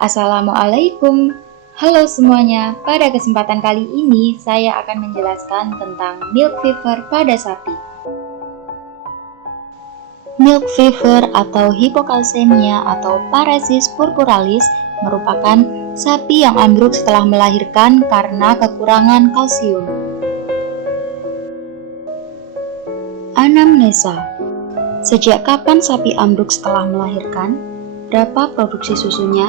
Assalamualaikum. Halo semuanya, pada kesempatan kali ini saya akan menjelaskan tentang milk fever pada sapi. Milk fever atau hipokalsemia atau paresis purpuralis merupakan sapi yang ambruk setelah melahirkan karena kekurangan kalsium. Anamnesa. Sejak kapan sapi ambruk setelah melahirkan? Berapa produksi susunya?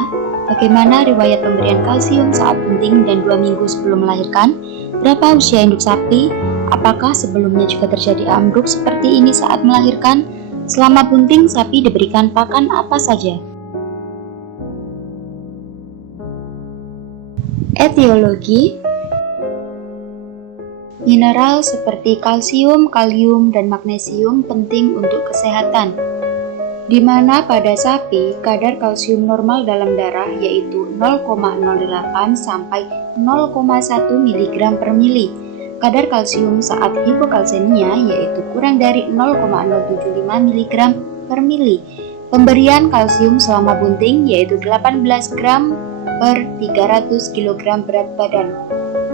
Bagaimana riwayat pemberian kalsium saat bunting dan 2 minggu sebelum melahirkan? Berapa usia induk sapi? Apakah sebelumnya juga terjadi ambruk seperti ini saat melahirkan? Selama bunting, sapi diberikan pakan apa saja? Etiologi. Mineral seperti kalsium, kalium, dan magnesium penting untuk kesehatan, di mana pada sapi kadar kalsium normal dalam darah yaitu 0,08 sampai 0,1 mg per mili. Kadar kalsium saat hipokalsemia yaitu kurang dari 0,075 mg per mili. Pemberian kalsium selama bunting yaitu 18 gram per 300 kg berat badan.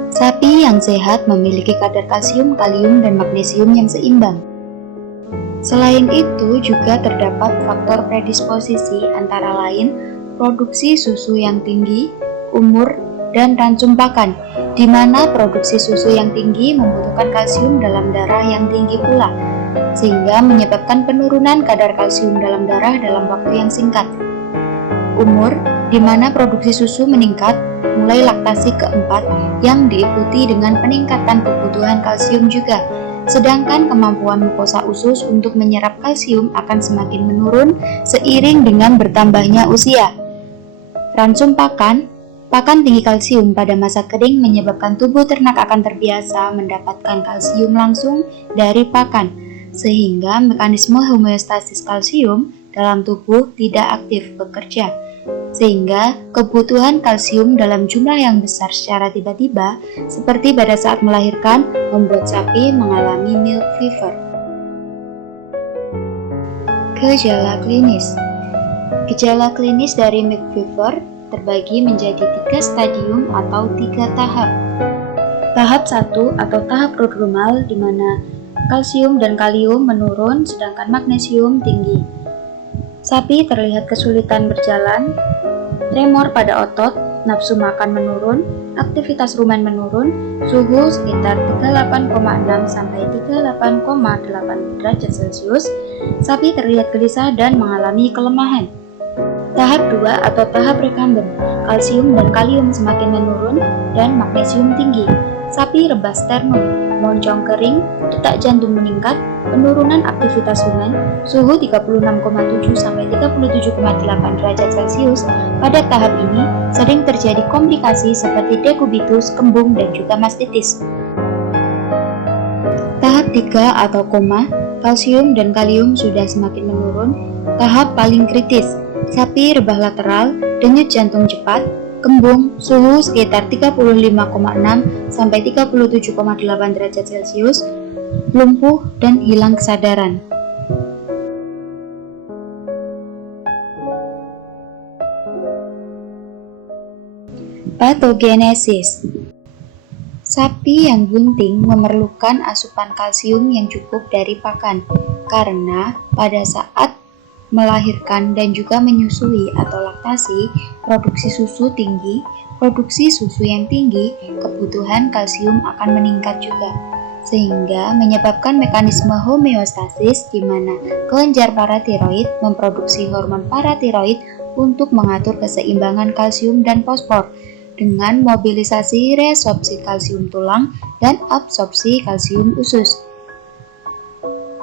Sapi yang sehat memiliki kadar kalsium, kalium, dan magnesium yang seimbang. Selain itu, juga terdapat faktor predisposisi antara lain produksi susu yang tinggi, umur, dan ransum pakan, di mana produksi susu yang tinggi membutuhkan kalsium dalam darah yang tinggi pula, sehingga menyebabkan penurunan kadar kalsium dalam darah dalam waktu yang singkat. Umur, di mana produksi susu meningkat mulai laktasi keempat yang diikuti dengan peningkatan kebutuhan kalsium juga. Sedangkan kemampuan mukosa usus untuk menyerap kalsium akan semakin menurun seiring dengan bertambahnya usia. Ransum pakan tinggi kalsium pada masa kering menyebabkan tubuh ternak akan terbiasa mendapatkan kalsium langsung dari pakan, sehingga mekanisme homeostasis kalsium dalam tubuh tidak aktif bekerja, sehingga kebutuhan kalsium dalam jumlah yang besar secara tiba-tiba seperti pada saat melahirkan membuat sapi mengalami milk fever. Gejala klinis. Gejala klinis dari milk fever terbagi menjadi 3 stadium atau 3 tahap. Tahap 1 atau tahap prodromal di mana kalsium dan kalium menurun sedangkan magnesium tinggi. Sapi terlihat kesulitan berjalan, tremor pada otot, nafsu makan menurun, aktivitas rumen menurun, suhu sekitar 38,6 sampai 38,8 derajat Celcius. Sapi terlihat gelisah dan mengalami kelemahan. Tahap 2 atau tahap recumbent, kalsium dan kalium semakin menurun dan magnesium tinggi. Sapi rebah sternum, moncong kering, detak jantung meningkat, penurunan aktivitas rumen, suhu 36,7 sampai 37,8 derajat Celcius. Pada tahap ini sering terjadi komplikasi seperti dekubitus, kembung, dan juga mastitis. Tahap 3 atau koma, kalsium dan kalium sudah semakin menurun. Tahap paling kritis, sapi rebah lateral, denyut jantung cepat, kembung, suhu sekitar 35,6 sampai 37,8 derajat Celcius, lumpuh dan hilang kesadaran. Patogenesis. Sapi yang bunting memerlukan asupan kalsium yang cukup dari pakan karena pada saat melahirkan dan juga menyusui atau laktasi, produksi susu tinggi. Produksi susu yang tinggi, kebutuhan kalsium akan meningkat juga, sehingga menyebabkan mekanisme homeostasis di mana kelenjar paratiroid memproduksi hormon paratiroid untuk mengatur keseimbangan kalsium dan fosfor dengan mobilisasi resorpsi kalsium tulang dan absorpsi kalsium usus.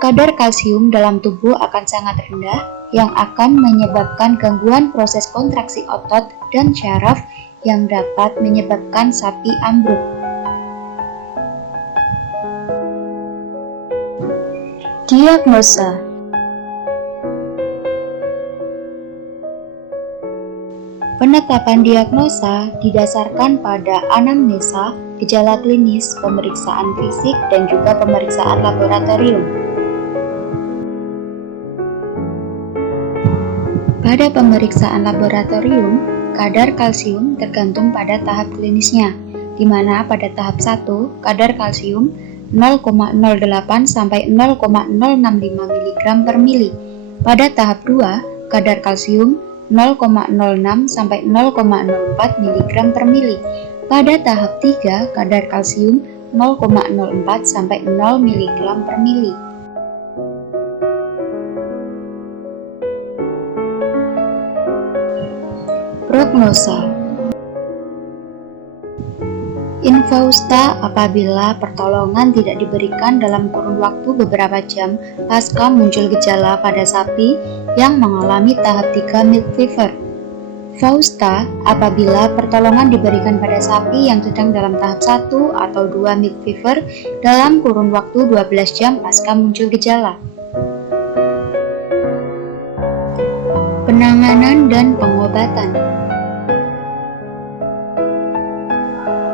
Kadar kalsium dalam tubuh akan sangat rendah yang akan menyebabkan gangguan proses kontraksi otot dan syaraf yang dapat menyebabkan sapi ambruk. Diagnosa. Penetapan diagnosa didasarkan pada anamnesa, gejala klinis, pemeriksaan fisik, dan juga pemeriksaan laboratorium. Pada pemeriksaan laboratorium, Kadar kalsium tergantung pada tahap klinisnya, di mana pada tahap 1 kadar kalsium 0,08 sampai 0,065 mg per mili. Pada tahap 2 kadar kalsium 0,06 sampai 0,04 mg per mili. Pada tahap 3 kadar kalsium 0,04 sampai 0 mg per mili. Prognosa. Infausta apabila pertolongan tidak diberikan dalam kurun waktu beberapa jam pasca muncul gejala pada sapi yang mengalami tahap 3 milk fever. Fausta apabila pertolongan diberikan pada sapi yang sedang dalam tahap 1 atau 2 milk fever dalam kurun waktu 12 jam pasca muncul gejala. Penanganan dan pengobatan.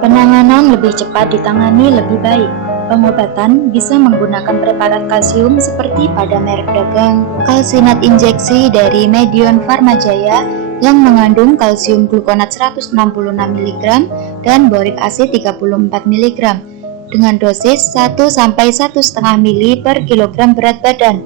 Penanganan lebih cepat ditangani lebih baik. Pengobatan bisa menggunakan preparat kalsium seperti pada merek dagang Kalsinat injeksi dari Medion Pharmajaya yang mengandung kalsium glukonat 166 mg dan borik asid 34 mg dengan dosis 1-1,5 ml per kilogram berat badan.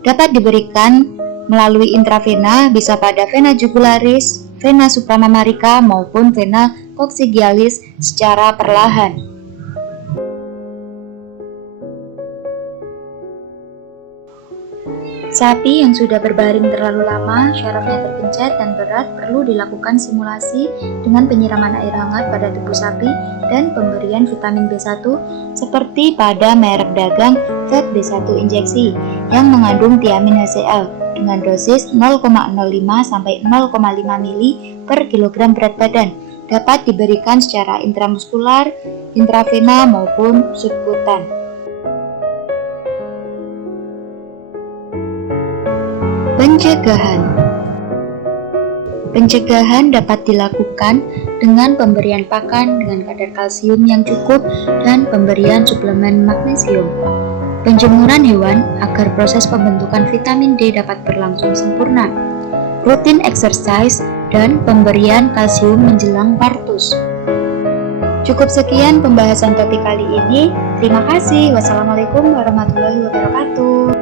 Dapat diberikan melalui intravena, bisa pada vena jugularis, vena supramammarica maupun vena coccygealis secara perlahan. Sapi yang sudah berbaring terlalu lama, syarafnya terpencet dan berat, perlu dilakukan simulasi dengan penyiraman air hangat pada tubuh sapi dan pemberian vitamin B1 seperti pada merek dagang Vet B1 injeksi yang mengandung tiamin HCl dengan dosis 0,05 sampai 0,5 ml per kilogram berat badan. Dapat diberikan secara intramuskular, intravena maupun subkutan. Pencegahan dapat dilakukan dengan pemberian pakan dengan kadar kalsium yang cukup dan pemberian suplemen magnesium. Penjemuran hewan agar proses pembentukan vitamin D dapat berlangsung sempurna. Rutin exercise dan pemberian kalsium menjelang partus. Cukup sekian pembahasan topik kali ini. Terima kasih. Wassalamualaikum warahmatullahi wabarakatuh.